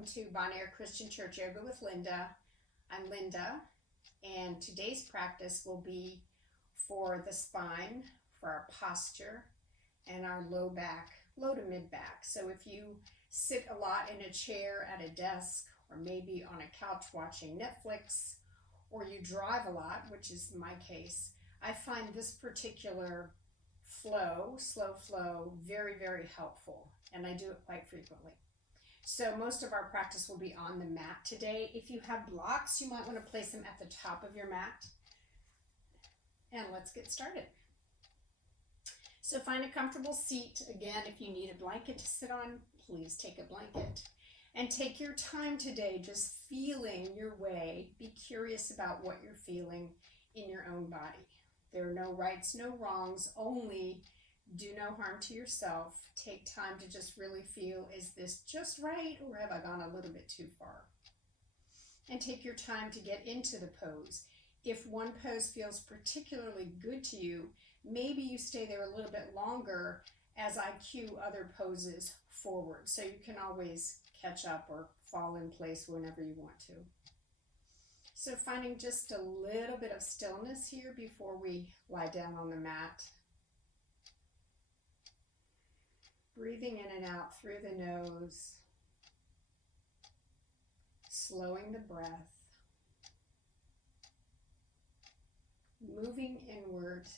welcome to Bon Air Christian Church Yoga with Linda. I'm Linda, and today's practice will be for the spine, for our posture, and our low to mid back. So if you sit a lot in a chair at a desk, or maybe on a couch watching Netflix, or you drive a lot, which is my case, I find this particular slow flow, very, very helpful, and I do it quite frequently. So most of our practice will be on the mat today. If you have blocks, you might want to place them at the top of your mat. And let's get started. So find a comfortable seat. Again, if you need a blanket to sit on, please take a blanket. And take your time today just feeling your way. Be curious about what you're feeling in your own body. There are no rights, no wrongs, only do no harm to yourself. Take time to just really feel, is this just right, or have I gone a little bit too far? And take your time to get into the pose. If one pose feels particularly good to you, maybe you stay there a little bit longer as I cue other poses forward. So you can always catch up or fall in place whenever you want to. So finding just a little bit of stillness here before we lie down on the mat. Breathing in and out through the nose. Slowing the breath. Moving inward.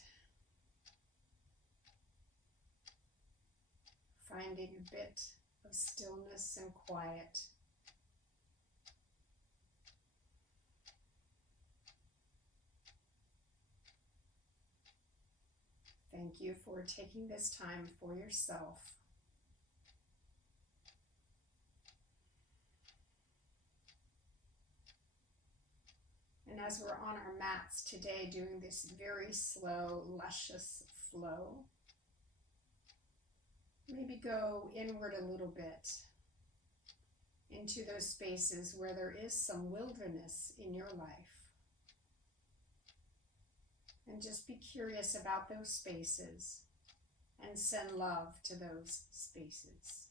Finding a bit of stillness and quiet. Thank you for taking this time for yourself. And as we're on our mats today doing this very slow, luscious flow, maybe go inward a little bit into those spaces where there is some wilderness in your life. And just be curious about those spaces and send love to those spaces.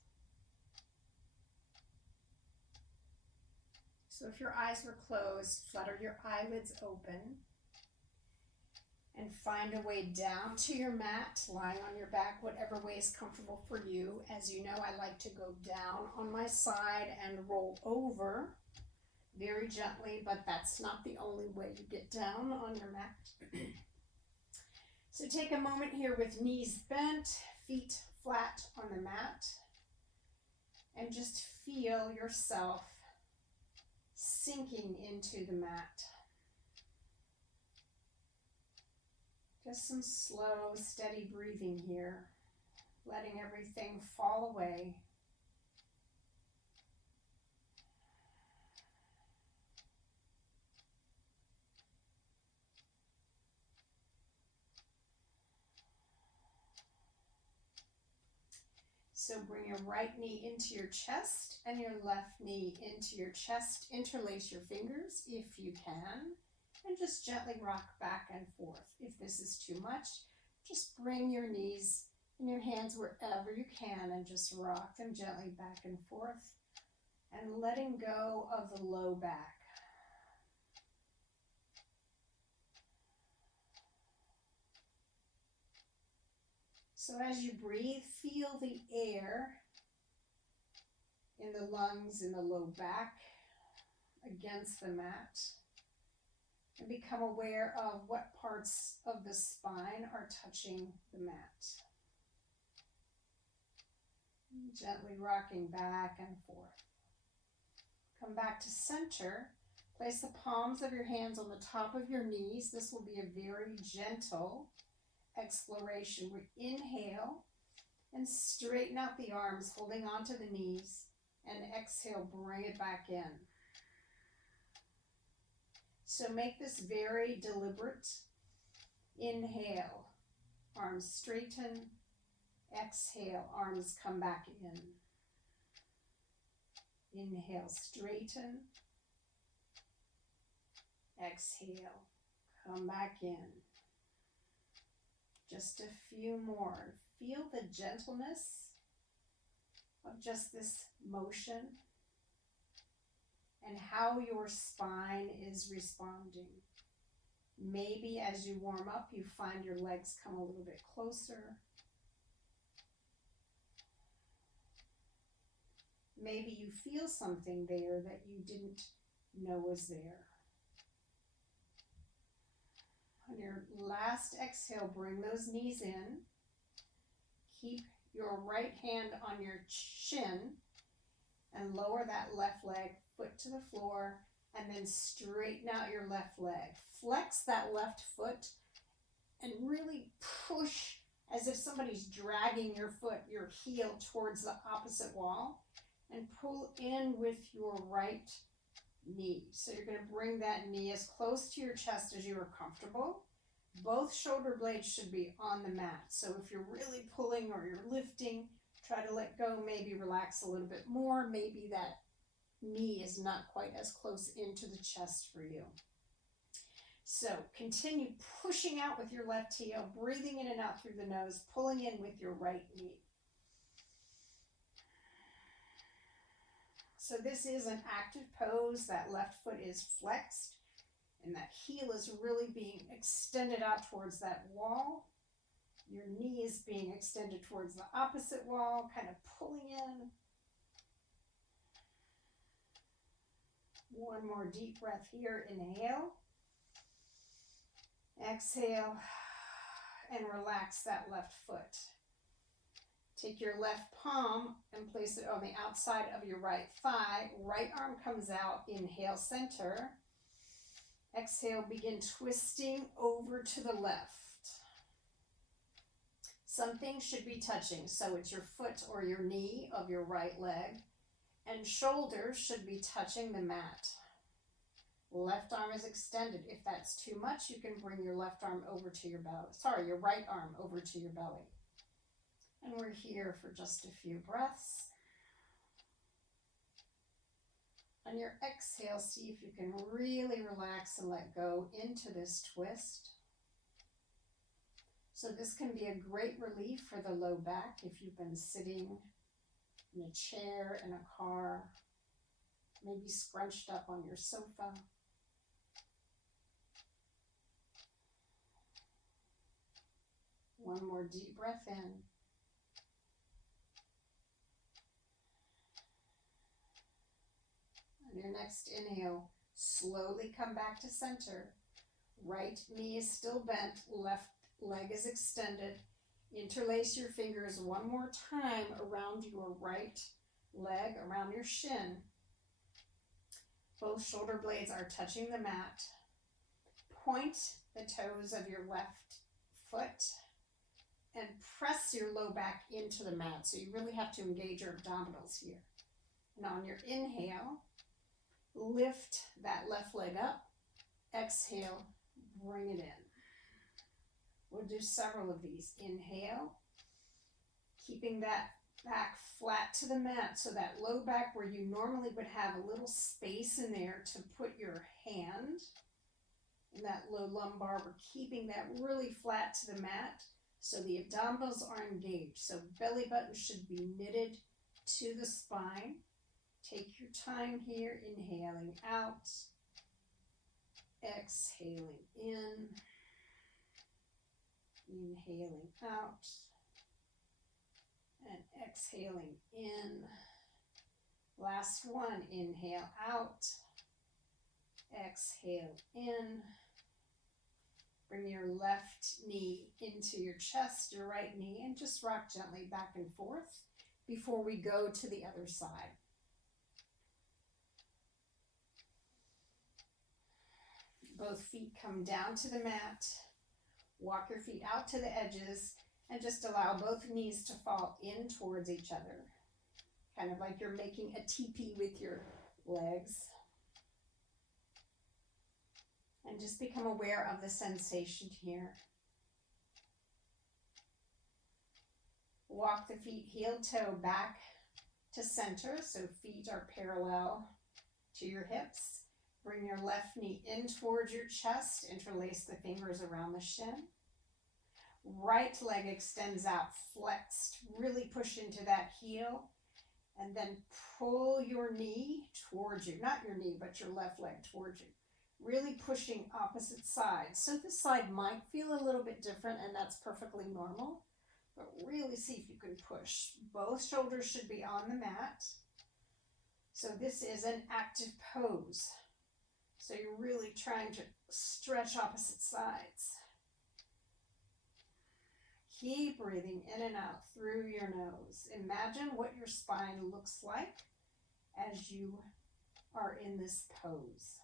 So if your eyes were closed, flutter your eyelids open and find a way down to your mat, lying on your back, whatever way is comfortable for you. As you know, I like to go down on my side and roll over very gently, but that's not the only way you get down on your mat. So take a moment here with knees bent, feet flat on the mat, and just feel yourself sinking into the mat. Just some slow, steady breathing here, letting everything fall away. So bring your right knee into your chest and your left knee into your chest. Interlace your fingers if you can, and just gently rock back and forth. If this is too much, just bring your knees and your hands wherever you can and just rock them gently back and forth, and letting go of the low back. So as you breathe, feel the air in the lungs, in the low back, against the mat, and become aware of what parts of the spine are touching the mat. Gently rocking back and forth. Come back to center. Place the palms of your hands on the top of your knees. This will be a very gentle exploration. We inhale and straighten out the arms, holding onto the knees, and exhale, bring it back in. So make this very deliberate. Inhale, arms straighten. Exhale, arms come back in. Inhale, straighten. Exhale, come back in. Just a few more. Feel the gentleness of just this motion. and how your spine is responding. Maybe as you warm up, you find your legs come a little bit closer. Maybe you feel something there that you didn't know was there. On your last exhale, bring those knees in. Keep your right hand on your shin and lower that left leg, foot to the floor, and then straighten out your left leg. Flex that left foot and really push as if somebody's dragging your foot, your heel towards the opposite wall, and pull in with your right knee. So you're going to bring that knee as close to your chest as you are comfortable. Both shoulder blades should be on the mat. So if you're really pulling or you're lifting, try to let go, maybe relax a little bit more. Maybe that knee is not quite as close into the chest for you. So continue pushing out with your left heel, breathing in and out through the nose, pulling in with your right knee. So this is an active pose. That left foot is flexed and that heel is really being extended out towards that wall. Your knee is being extended towards the opposite wall, kind of pulling in. One more deep breath here. Inhale. Exhale. And relax that left foot. Take your left palm and place it on the outside of your right thigh. Right arm comes out. Inhale, center. Exhale, begin twisting over to the left. Something should be touching, so it's your foot or your knee of your right leg, and shoulders should be touching the mat. Left arm is extended. If that's too much, you can bring your left arm over to your belly. Your right arm over to your belly. And we're here for just a few breaths. On your exhale, see if you can really relax and let go into this twist. So this can be a great relief for the low back if you've been sitting in a chair, in a car, maybe scrunched up on your sofa. One more deep breath in. On your next inhale, slowly come back to center. Right knee is still bent, left leg is extended. Interlace your fingers one more time around your right leg, around your shin. Both shoulder blades are touching the mat. Point the toes of your left foot and press your low back into the mat. So you really have to engage your abdominals here. And on your inhale, lift that left leg up. Exhale, bring it in. We'll do several of these. Inhale, keeping that back flat to the mat, so that low back where you normally would have a little space in there to put your hand in that low lumbar, we're keeping that really flat to the mat so the abdominals are engaged. So belly button should be knitted to the spine. Take your time here, inhaling out, exhaling in, inhaling out, and exhaling in. Last one, inhale out, exhale in. Bring your left knee into your chest, your right knee, and just rock gently back and forth before we go to the other side. Both feet come down to the mat. Walk your feet out to the edges and just allow both knees to fall in towards each other. Kind of like you're making a teepee with your legs. And just become aware of the sensation here. Walk the feet heel toe back to center, so feet are parallel to your hips. Bring your left knee in towards your chest. Interlace the fingers around the shin. Right leg extends out, flexed. Really push into that heel. And then pull your knee towards you, not your knee, but your left leg towards you. Really pushing opposite sides. So this side might feel a little bit different, and that's perfectly normal, but really see if you can push. Both shoulders should be on the mat. So this is an active pose. So you're really trying to stretch opposite sides. Keep breathing in and out through your nose. Imagine what your spine looks like as you are in this pose.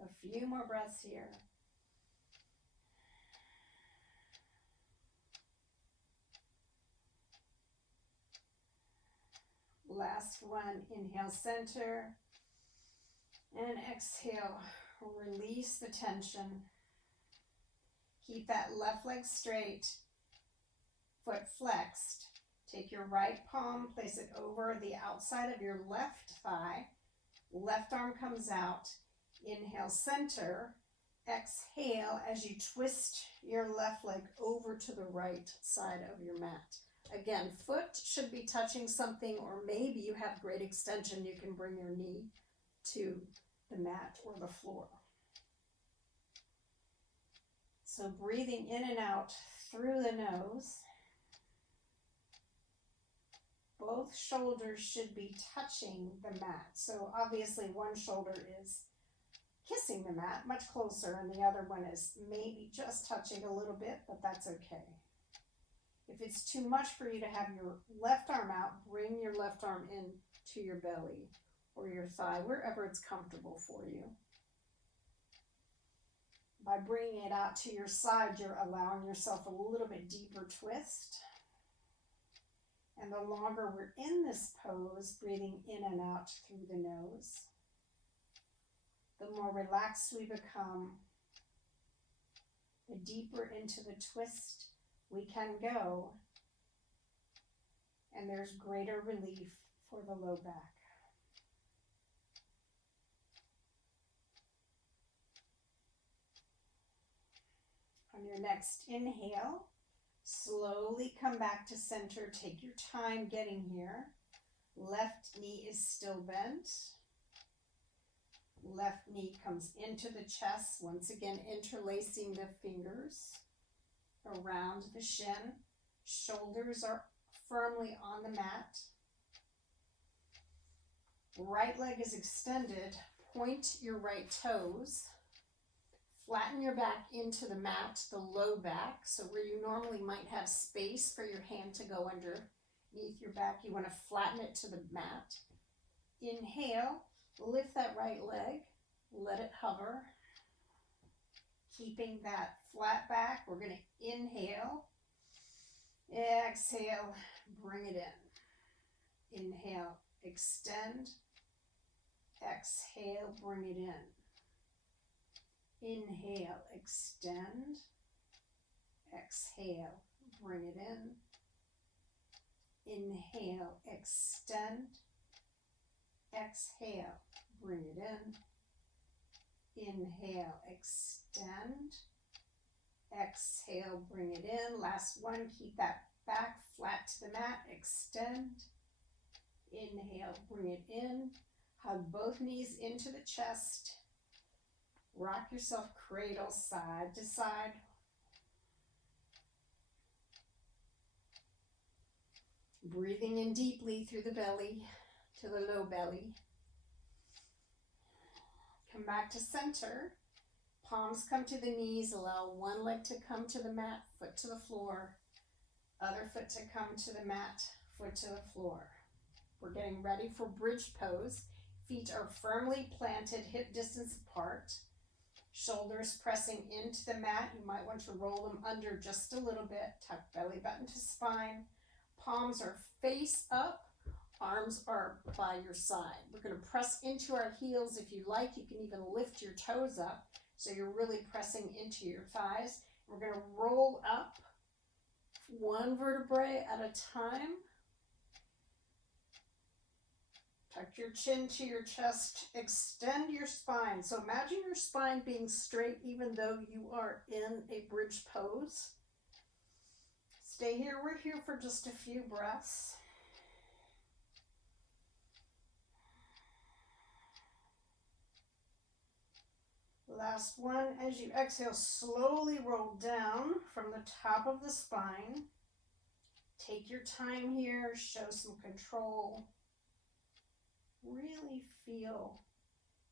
A few more breaths here. Last one, inhale, center, and exhale, release the tension. Keep that left leg straight, foot flexed. Take your right palm, place it over the outside of your left thigh. Left arm comes out. Inhale, center. Exhale as you twist your left leg over to the right side of your mat. Again, foot should be touching something, or maybe you have great extension. You can bring your knee to the mat or the floor. So breathing in and out through the nose. Both shoulders should be touching the mat. So obviously one shoulder is kissing the mat much closer, and the other one is maybe just touching a little bit, but that's okay. If it's too much for you to have your left arm out, bring your left arm in to your belly or your thigh, wherever it's comfortable for you. By bringing it out to your side, you're allowing yourself a little bit deeper twist. And the longer we're in this pose, breathing in and out through the nose, the more relaxed we become, the deeper into the twist we can go, and there's greater relief for the low back. On your next inhale, slowly come back to center. Take your time getting here. Left knee is still bent. Left knee comes into the chest, once again interlacing the fingers around the shin. Shoulders are firmly on the mat. Right leg is extended. Point your right toes. Flatten your back into the mat, the low back. So where you normally might have space for your hand to go underneath your back, you want to flatten it to the mat. Inhale, lift that right leg, let it hover. Keeping that flat back, we're going to inhale, exhale, bring it in. Inhale, extend, exhale, bring it in. Inhale, extend, exhale, bring it in. Inhale, extend, exhale, bring it in. Inhale, extend, exhale, bring it in. Last one, keep that back flat to the mat, extend. Inhale, bring it in. Hug both knees into the chest. Rock yourself cradle side to side. Breathing in deeply through the belly to the low belly. Come back to center. Palms come to the knees. Allow one leg to come to the mat, foot to the floor. Other foot to come to the mat, foot to the floor. We're getting ready for bridge pose. Feet are firmly planted, hip distance apart. Shoulders pressing into the mat. You might want to roll them under just a little bit. Tuck belly button to spine. Palms are face up. Arms are by your side. We're going to press into our heels. If you like, you can even lift your toes up so you're really pressing into your thighs. We're going to roll up one vertebrae at a time. Tuck your chin to your chest, extend your spine. So imagine your spine being straight even though you are in a bridge pose. Stay here, we're here for just a few breaths. Last one, as you exhale, slowly roll down from the top of the spine. Take your time here, show some control. Really feel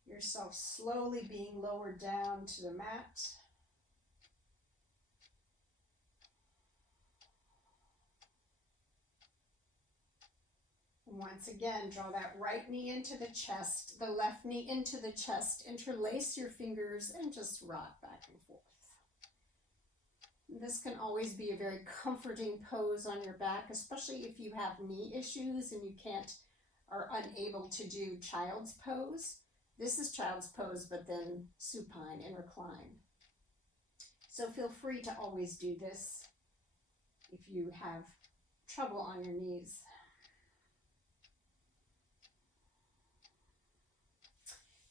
yourself slowly being lowered down to the mat. And once again, draw that right knee into the chest, the left knee into the chest. Interlace your fingers and just rock back and forth. This can always be a very comforting pose on your back, especially if you have knee issues and you are unable to do child's pose. This is child's pose, but then supine and recline. So feel free to always do this if you have trouble on your knees.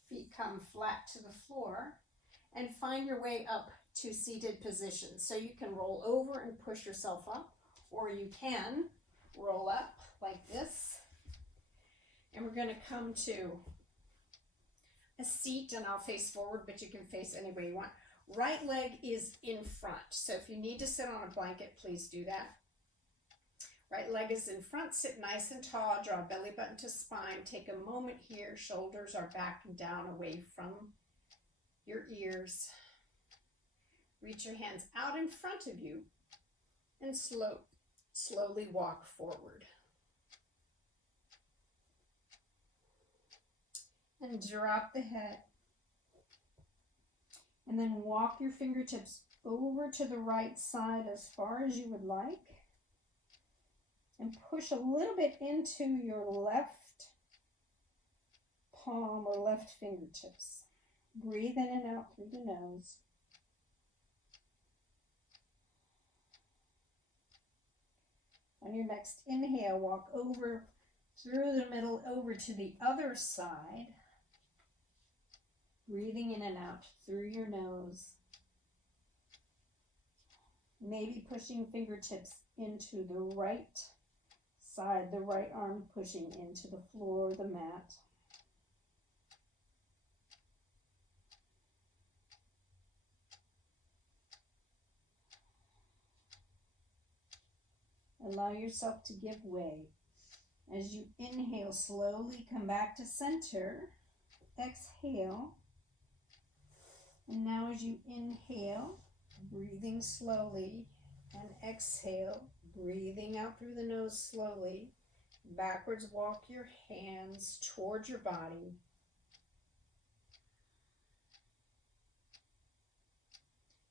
Feet come flat to the floor and find your way up to seated position. So you can roll over and push yourself up, or you can roll up like this. And we're going to come to a seat, and I'll face forward, but you can face any way you want. Right leg is in front. So if you need to sit on a blanket, please do that. Right leg is in front. Sit nice and tall. Draw belly button to spine. Take a moment here. Shoulders are back and down away from your ears. Reach your hands out in front of you and slowly walk forward. And drop the head. And then walk your fingertips over to the right side as far as you would like. And push a little bit into your left palm or left fingertips. Breathe in and out through the nose. On your next inhale, walk over through the middle over to the other side. Breathing in and out through your nose. Maybe pushing fingertips into the right side, the right arm pushing into the floor, the mat. Allow yourself to give way. As you inhale, slowly come back to center. Exhale. And now as you inhale, breathing slowly, and exhale, breathing out through the nose slowly. Backwards walk your hands towards your body.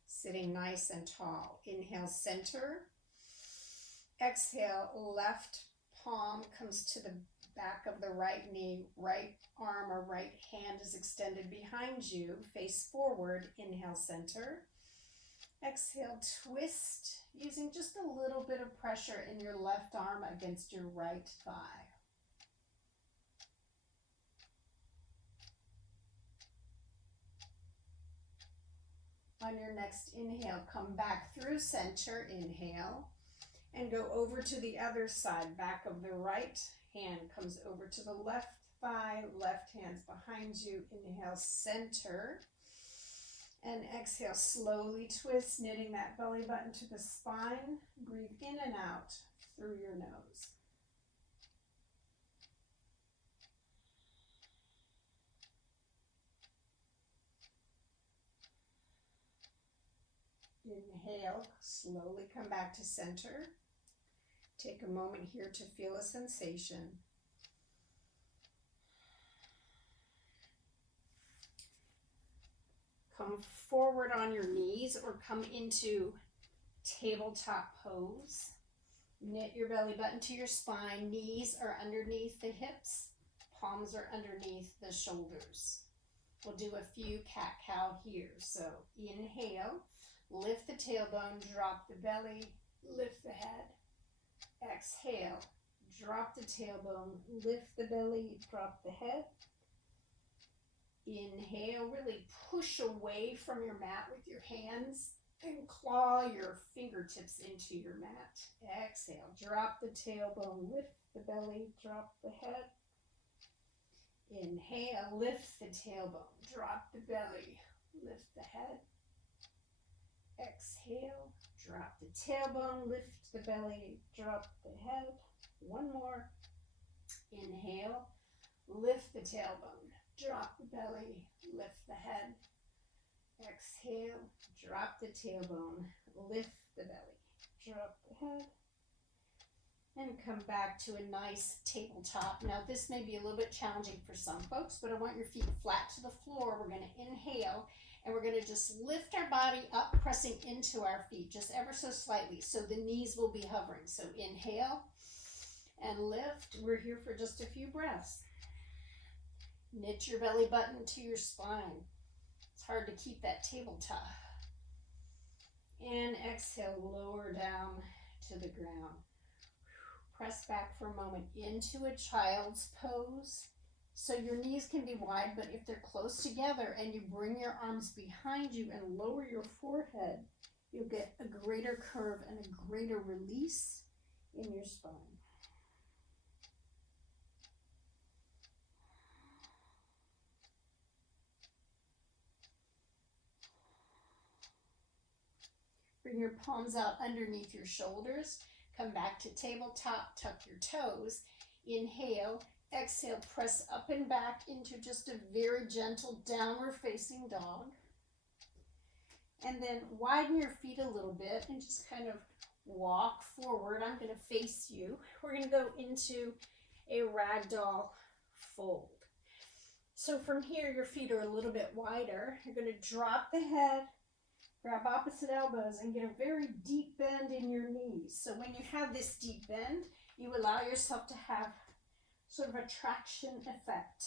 Sitting nice and tall. Inhale, center. Exhale, left palm comes to the back of the right knee. Right arm or right hand is extended behind you. Face forward. Inhale, center. Exhale, twist, using just a little bit of pressure in your left arm against your right thigh. On your next inhale, come back through center. Inhale. And go over to the other side. Back of the right hand comes over to the left thigh. Left hand's behind you. Inhale, center. And exhale, slowly twist, knitting that belly button to the spine. Breathe in and out through your nose. Inhale, slowly come back to center. Take a moment here to feel a sensation. Come forward on your knees or come into tabletop pose. Knit your belly button to your spine. Knees are underneath the hips. Palms are underneath the shoulders. We'll do a few cat-cow here. So inhale, lift the tailbone, drop the belly, lift the head. Exhale, drop the tailbone, lift the belly, drop the head. Inhale, really push away from your mat with your hands and claw your fingertips into your mat. Exhale, drop the tailbone, lift the belly, drop the head. Inhale, lift the tailbone, drop the belly, lift the head. Exhale, drop the tailbone, lift the belly, drop the head. One more. Inhale, lift the tailbone, drop the belly, lift the head. Exhale, drop the tailbone, lift the belly, drop the head. And come back to a nice tabletop. Now this may be a little bit challenging for some folks, but I want your feet flat to the floor. We're going to inhale and we're going to just lift our body up, pressing into our feet just ever so slightly. So the knees will be hovering. So inhale and lift. We're here for just a few breaths. Knit your belly button to your spine. It's hard to keep that tabletop. And exhale, lower down to the ground. Press back for a moment into a child's pose. So your knees can be wide, but if they're close together and you bring your arms behind you and lower your forehead, you'll get a greater curve and a greater release in your spine. Bring your palms out underneath your shoulders. Come back to tabletop, tuck your toes. Inhale, exhale, press up and back into just a very gentle downward facing dog. And then widen your feet a little bit and just kind of walk forward. I'm going to face you. We're going to go into a ragdoll fold. So from here, your feet are a little bit wider. You're going to drop the head, grab opposite elbows, and get a very deep bend in your knees. So when you have this deep bend, you allow yourself to have sort of a traction effect.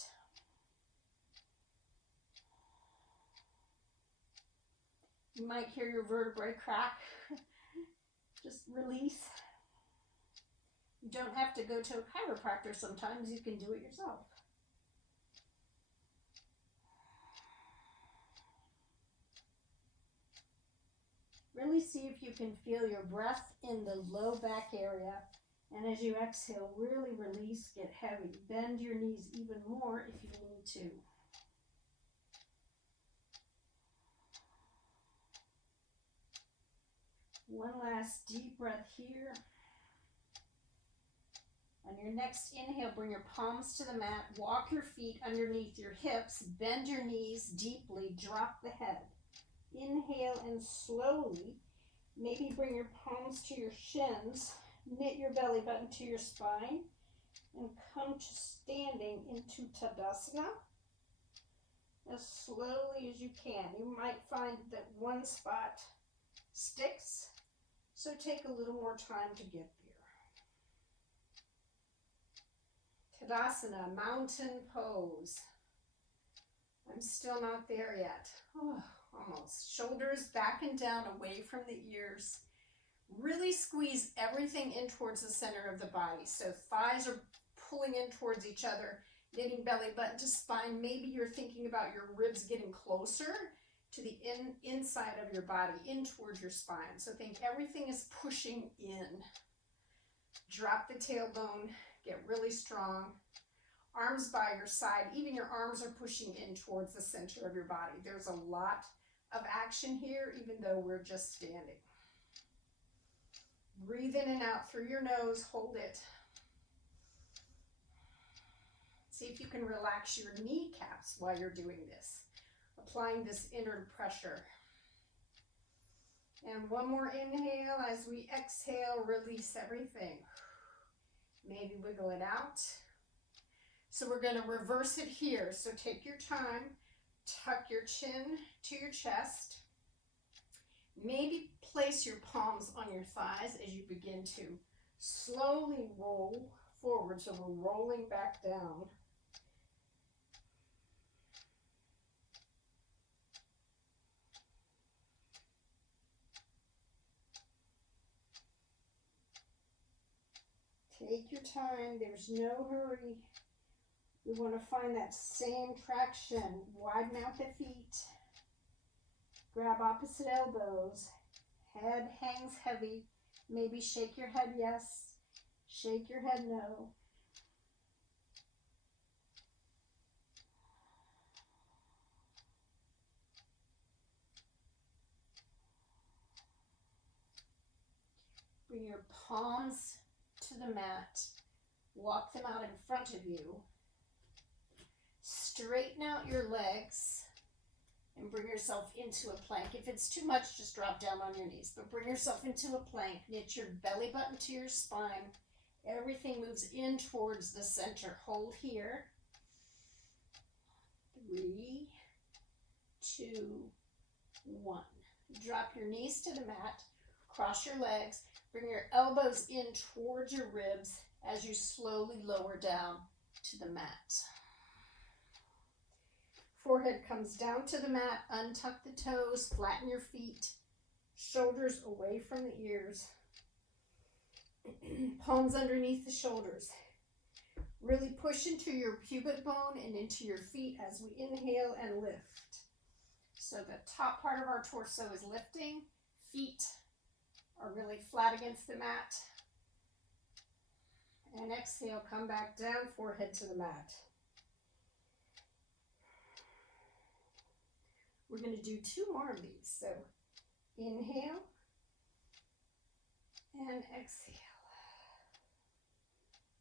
You might hear your vertebrae crack. Just release. You don't have to go to a chiropractor sometimes. You can do it yourself. Really see if you can feel your breath in the low back area. And as you exhale, really release, get heavy. Bend your knees even more if you need to. One last deep breath here. On your next inhale, bring your palms to the mat. Walk your feet underneath your hips. Bend your knees deeply. Drop the head. Inhale and slowly, maybe bring your palms to your shins. Knit your belly button to your spine and come to standing into Tadasana as slowly as you can. You might find that one spot sticks, so take a little more time to get there. Tadasana, mountain pose. I'm still not there yet. Oh, almost. Shoulders back and down, away from the ears. Really squeeze everything in towards the center of the body. So thighs are pulling in towards each other, knitting belly button to spine. Maybe you're thinking about your ribs getting closer to the inside of your body, in towards your spine. So think everything is pushing in. Drop the tailbone, get really strong. Arms by your side, even your arms are pushing in towards the center of your body. There's a lot of action here, even though we're just standing. Breathe in and out through your nose, hold it. See if you can relax your kneecaps while you're doing this, applying this inner pressure. And one more inhale as we exhale, release everything. Maybe wiggle it out. So we're going to reverse it here. So take your time, tuck your chin to your chest. Maybe place your palms on your thighs as you begin to slowly roll forward. So we're rolling back down. Take your time. There's no hurry. We want to find that same traction. Widen out the feet. Grab opposite elbows. Head hangs heavy. Maybe shake your head yes. Shake your head no. Bring your palms to the mat. Walk them out in front of you. Straighten out your legs and bring yourself into a plank. If it's too much, just drop down on your knees, but bring yourself into a plank. Knit your belly button to your spine. Everything moves in towards the center. Hold here. 3, 2, 1. Drop your knees to the mat. Cross your legs. Bring your elbows in towards your ribs as you slowly lower down to the mat. Forehead comes down to the mat. Untuck the toes. Flatten your feet. Shoulders away from the ears. Palms underneath the shoulders. Really push into your pubic bone and into your feet as we inhale and lift. So the top part of our torso is lifting. Feet are really flat against the mat. And exhale, come back down, forehead to the mat. We're going to do 2 more of these. So inhale and exhale.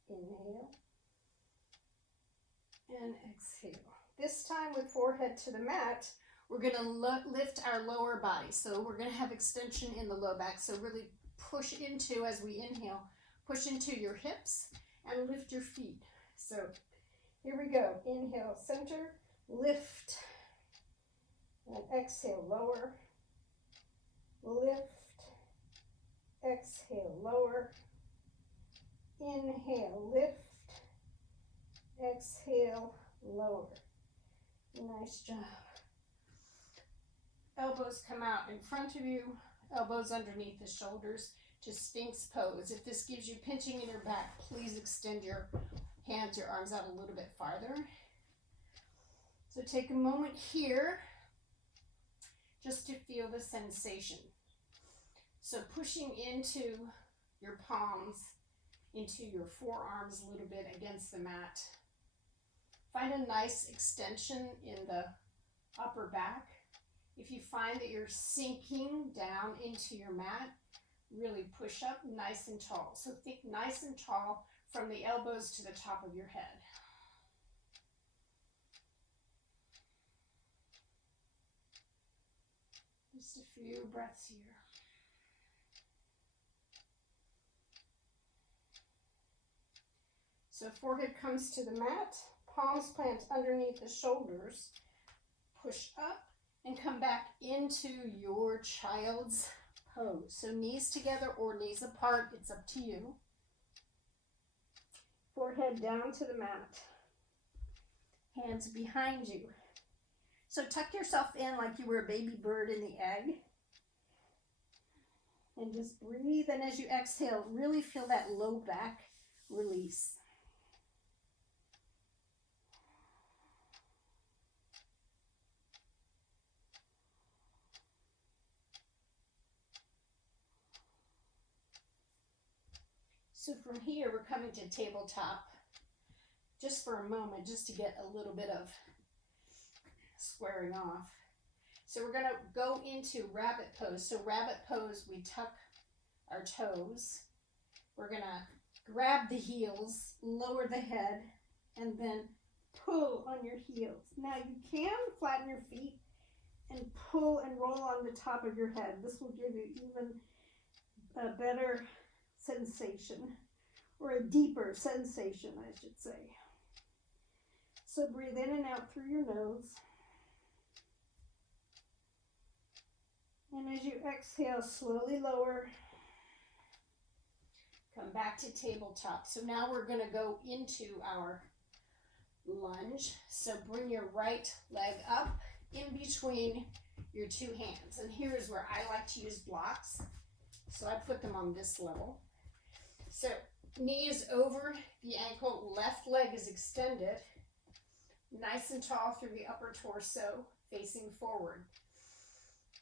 Inhale and exhale. This time with forehead to the mat, we're going to lift our lower body. So we're going to have extension in the low back. So really push into, as we inhale, push into your hips and lift your feet. So here we go. Inhale, center, lift, and exhale, lower, lift, exhale, lower, inhale, lift, exhale, lower. Nice job. Elbows come out in front of you, elbows underneath the shoulders to Sphinx pose. If this gives you pinching in your back, please extend your hands, your arms out a little bit farther. So take a moment here just to feel the sensation. So pushing into your palms, into your forearms a little bit against the mat. Find a nice extension in the upper back. If you find that you're sinking down into your mat, really push up nice and tall. So think nice and tall from the elbows to the top of your head. Just a few breaths here. So forehead comes to the mat, palms plant underneath the shoulders, push up and come back into your child's pose. So knees together or knees apart, it's up to you. Forehead down to the mat, hands behind you. So tuck yourself in like you were a baby bird in the egg. And just breathe, and as you exhale, really feel that low back release. So from here, we're coming to tabletop just for a moment, just to get a little bit of squaring off. So we're going to go into rabbit pose. So rabbit pose, we tuck our toes. We're going to grab the heels, lower the head, and then pull on your heels. Now you can flatten your feet and pull and roll on the top of your head. This will give you even a better sensation, or a deeper sensation, I should say. So breathe in and out through your nose. And as you exhale, slowly lower. Come back to tabletop. So now we're going to go into our lunge. So bring your right leg up in between your 2 hands. And here's where I like to use blocks. So I put them on this level. So Knee is over the ankle, left leg is extended, nice and tall through the upper torso, facing forward.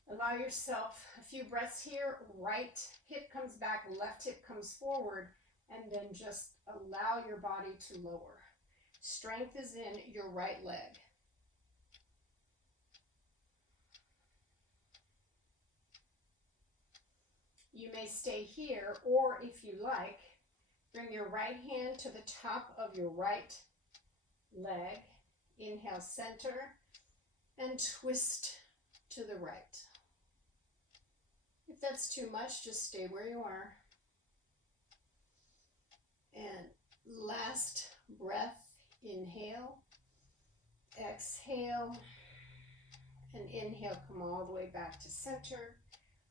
Allow yourself a few breaths here. Right hip comes back, left hip comes forward, and then just allow your body to lower. Strength is in your right leg. You may stay here, or if you like, bring your right hand to the top of your right leg. Inhale, center, and twist to the right. If that's too much, just stay where you are. And last breath, inhale, exhale, and inhale, come all the way back to center.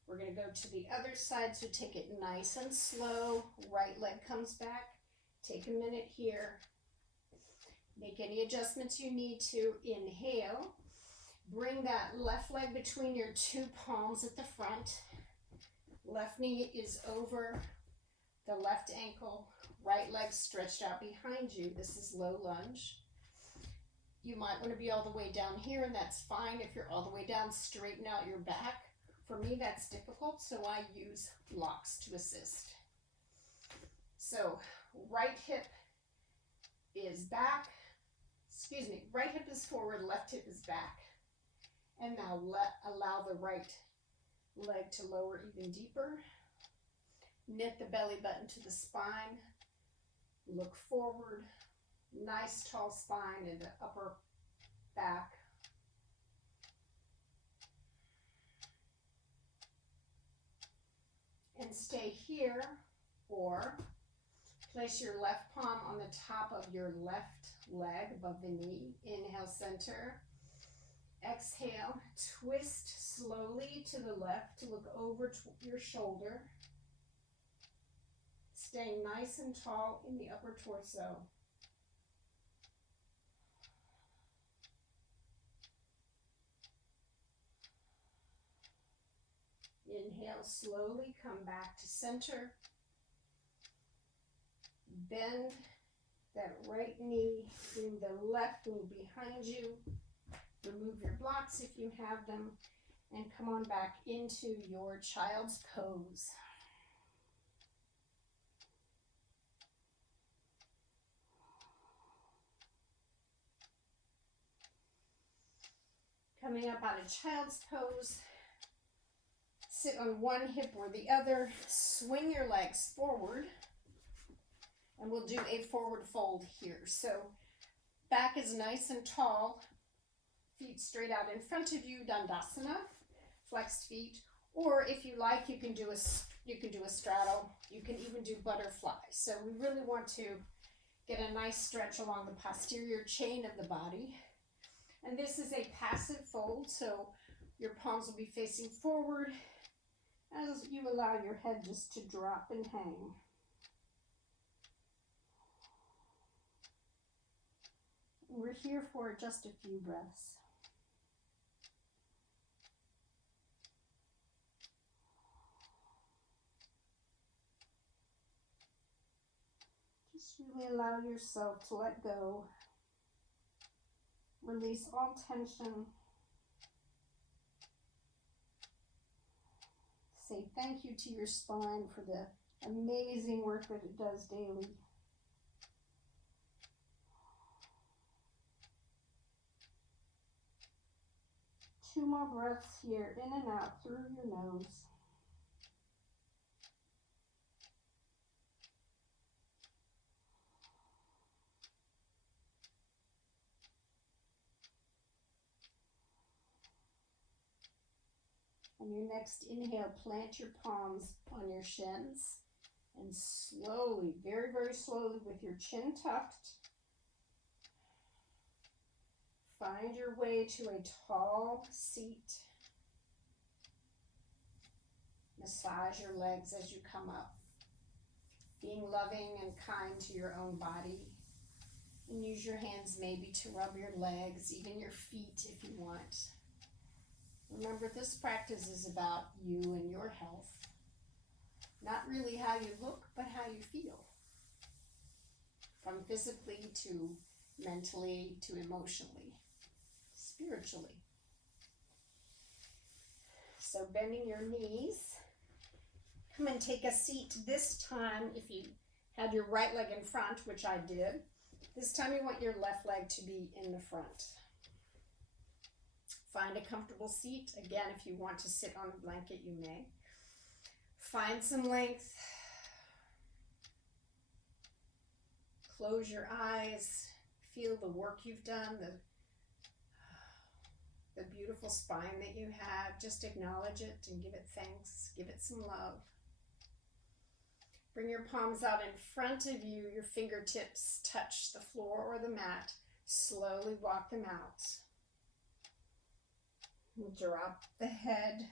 We're going to go to the other side, so take it nice and slow. Right leg comes back. Take a minute here. Make any adjustments you need to. Inhale. Bring that left leg between your two palms at the front. Left knee is over the left ankle. Right leg stretched out behind you. This is low lunge. You might want to be all the way down here, and that's fine. If you're all the way down, straighten out your back. For me, that's difficult, so I use blocks to assist. So, right hip is back. Right hip is forward, left hip is back. And now allow the right leg to lower even deeper. Knit the belly button to the spine. Look forward. Nice tall spine and the upper back. And stay here, or place your left palm on the top of your left leg above the knee. Inhale, center. Exhale, twist slowly to the left to look over your shoulder. Staying nice and tall in the upper torso. Inhale, slowly come back to center. Bend that right knee, bring the left knee behind you. Remove your blocks if you have them, and come on back into your child's pose. Coming up out of child's pose, sit on one hip or the other, swing your legs forward, and we'll do a forward fold here. So back is nice and tall, feet straight out in front of you, Dandasana, flexed feet, or if you like, you can do a straddle. You can even do butterfly. So we really want to get a nice stretch along the posterior chain of the body. And this is a passive fold, so your palms will be facing forward as you allow your head just to drop and hang. We're here for just a few breaths. Just really allow yourself to let go. Release all tension. Say thank you to your spine for the amazing work that it does daily. Two more breaths here, in and out through your nose. On your next inhale, plant your palms on your shins and slowly, very, very slowly with your chin tucked, find your way to a tall seat. Massage your legs as you come up, being loving and kind to your own body. And use your hands maybe to rub your legs, even your feet if you want. Remember, this practice is about you and your health. Not really how you look, but how you feel. from physically to mentally to emotionally, spiritually. So bending your knees. Come and take a seat this time. If you had your right leg in front, which I did, this time you want your left leg to be in the front. Find a comfortable seat. Again, if you want to sit on a blanket, you may. Find some length. Close your eyes. Feel the work you've done, the beautiful spine that you have. Just acknowledge it and give it thanks. Give it some love. Bring your palms out in front of you. Your fingertips touch the floor or the mat. Slowly walk them out. Drop the head.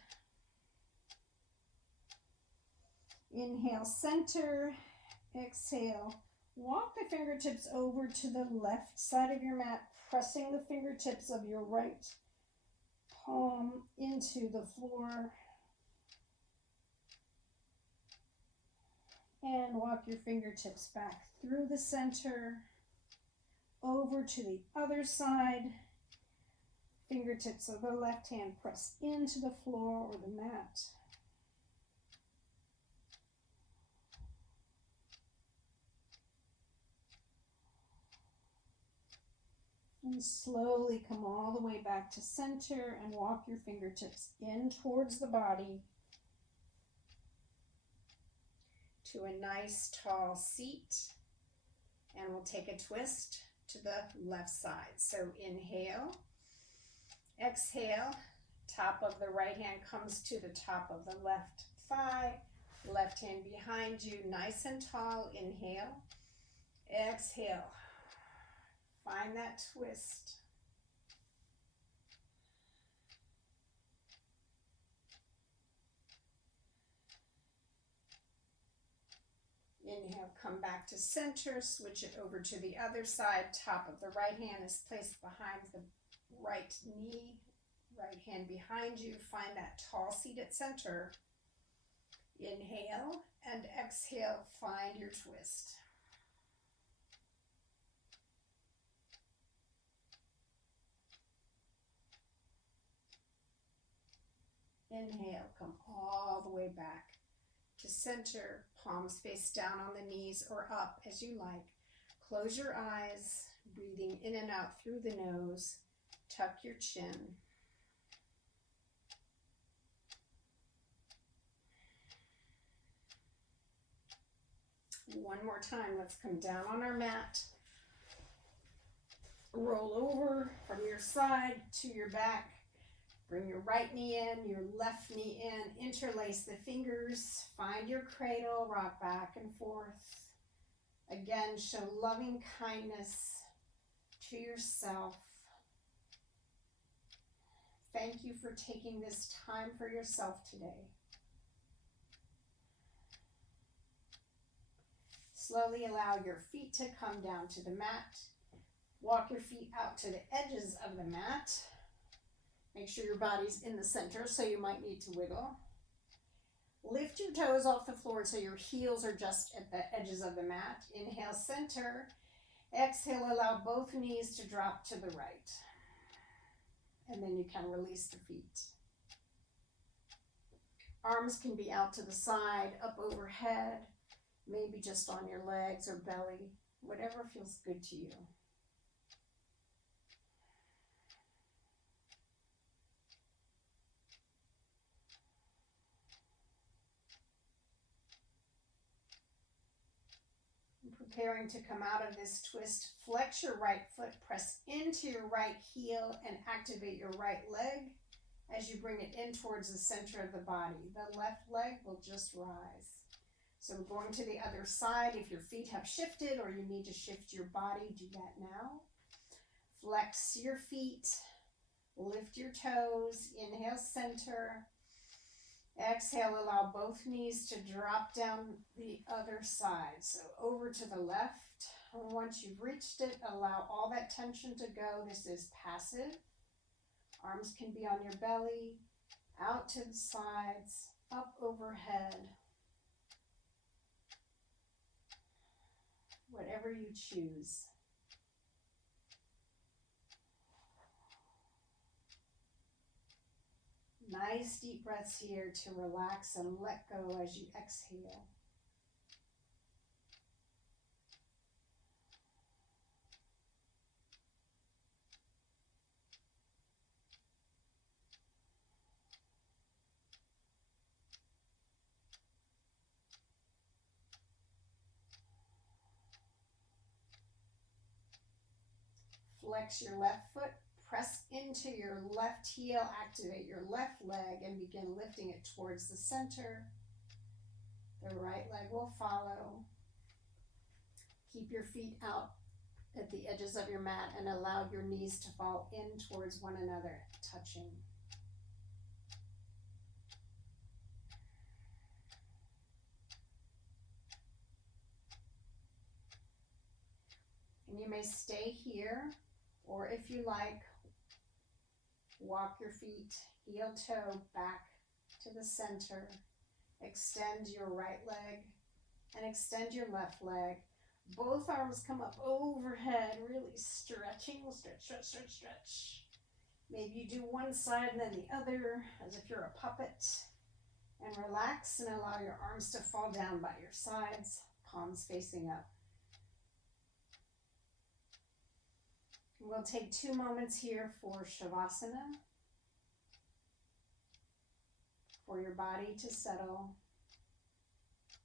Inhale, center. Exhale. Walk the fingertips over to the left side of your mat, pressing the fingertips of your right palm into the floor. And walk your fingertips back through the center, over to the other side. Fingertips of the left hand press into the floor or the mat. And slowly come all the way back to center and walk your fingertips in towards the body to a nice tall seat. And we'll take a twist to the left side. So inhale, exhale, top of the right hand comes to the top of the left thigh, left hand behind you, nice and tall. Inhale, exhale. Find that twist. Inhale, come back to center, switch it over to the other side. Top of the right hand is placed behind the right knee, right hand behind you. Find that tall seat at center. Inhale and exhale, find your twist. Inhale, come all the way back to center, palms face down on the knees or up as you like. Close your eyes, breathing in and out through the nose. Tuck your chin. One more time, let's come down on our mat. Roll over from your side to your back. Bring your right knee in, your left knee in, interlace the fingers, find your cradle, rock back and forth. Again, show loving kindness to yourself. Thank you for taking this time for yourself today. Slowly allow your feet to come down to the mat. Walk your feet out to the edges of the mat. Make sure your body's in the center, so you might need to wiggle. Lift your toes off the floor so your heels are just at the edges of the mat. Inhale, center. Exhale, allow both knees to drop to the right. And then you can release the feet. Arms can be out to the side, up overhead, maybe just on your legs or belly, whatever feels good to you. Preparing to come out of this twist, flex your right foot, press into your right heel, and activate your right leg as you bring it in towards the center of the body. The left leg will just rise. So we're going to the other side. If your feet have shifted or you need to shift your body, do that now. Flex your feet, lift your toes, inhale, center. Exhale, allow both knees to drop down the other side. So over to the left. Once you've reached it, allow all that tension to go. This is passive. Arms can be on your belly, out to the sides, up overhead. whatever you choose. Nice deep breaths here to relax and let go as you exhale. Flex your left foot, press into your left heel, activate your left leg, and begin lifting it towards the center. The right leg will follow. Keep your feet out at the edges of your mat and allow your knees to fall in towards one another, touching. And you may stay here, or if you like, walk your feet heel toe back to the center. Extend your right leg and extend your left leg. Both arms come up overhead, really stretching. Stretch, stretch, stretch, stretch. Maybe you do one side and then the other, as if you're a puppet. And relax and allow your arms to fall down by your sides, palms facing up. We'll take 2 moments here for Shavasana, for your body to settle,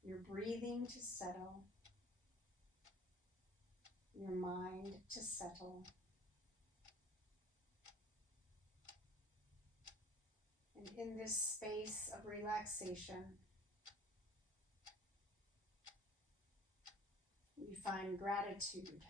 your breathing to settle, your mind to settle. And in this space of relaxation, we find gratitude.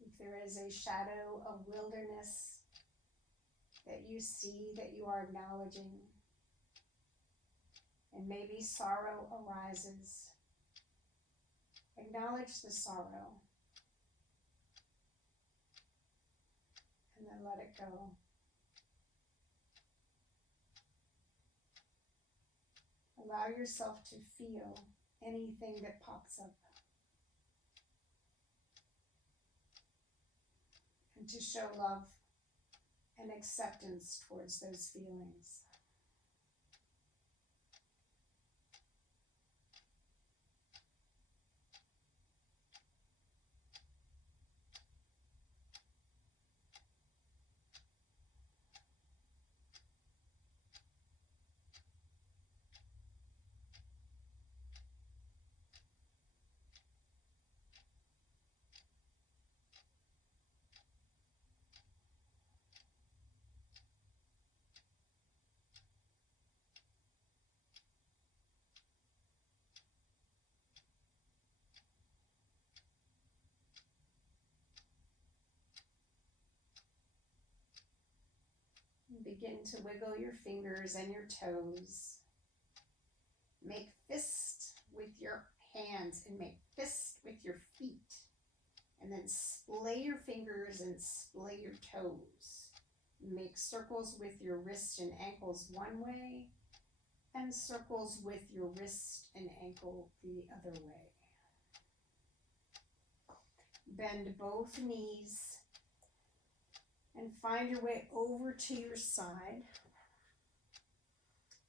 If there is a shadow of wilderness that you see, that you are acknowledging, and maybe sorrow arises, acknowledge the sorrow and then let it go. Allow yourself to feel anything that pops up and to show love and acceptance towards those feelings. Begin to wiggle your fingers and your toes. Make fist with your hands and make fist with your feet. And then splay your fingers and splay your toes. Make circles with your wrists and ankles one way, and circles with your wrist and ankle the other way. Bend both knees and find your way over to your side.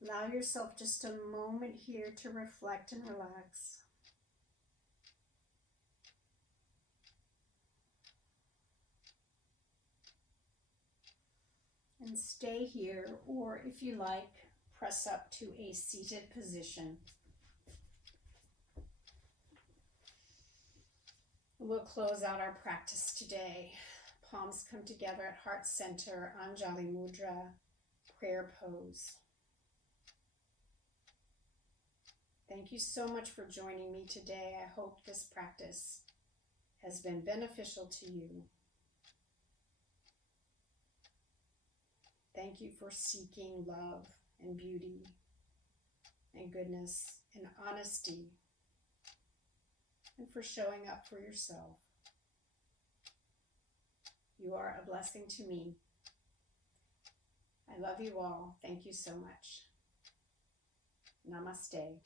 Allow yourself just a moment here to reflect and relax. And stay here, or if you like, press up to a seated position. We'll close out our practice today. Palms come together at heart center, Anjali Mudra, prayer pose. Thank you so much for joining me today. I hope this practice has been beneficial to you. Thank you for seeking love and beauty and goodness and honesty, and for showing up for yourself. You are a blessing to me. I love you all. Thank you so much. Namaste.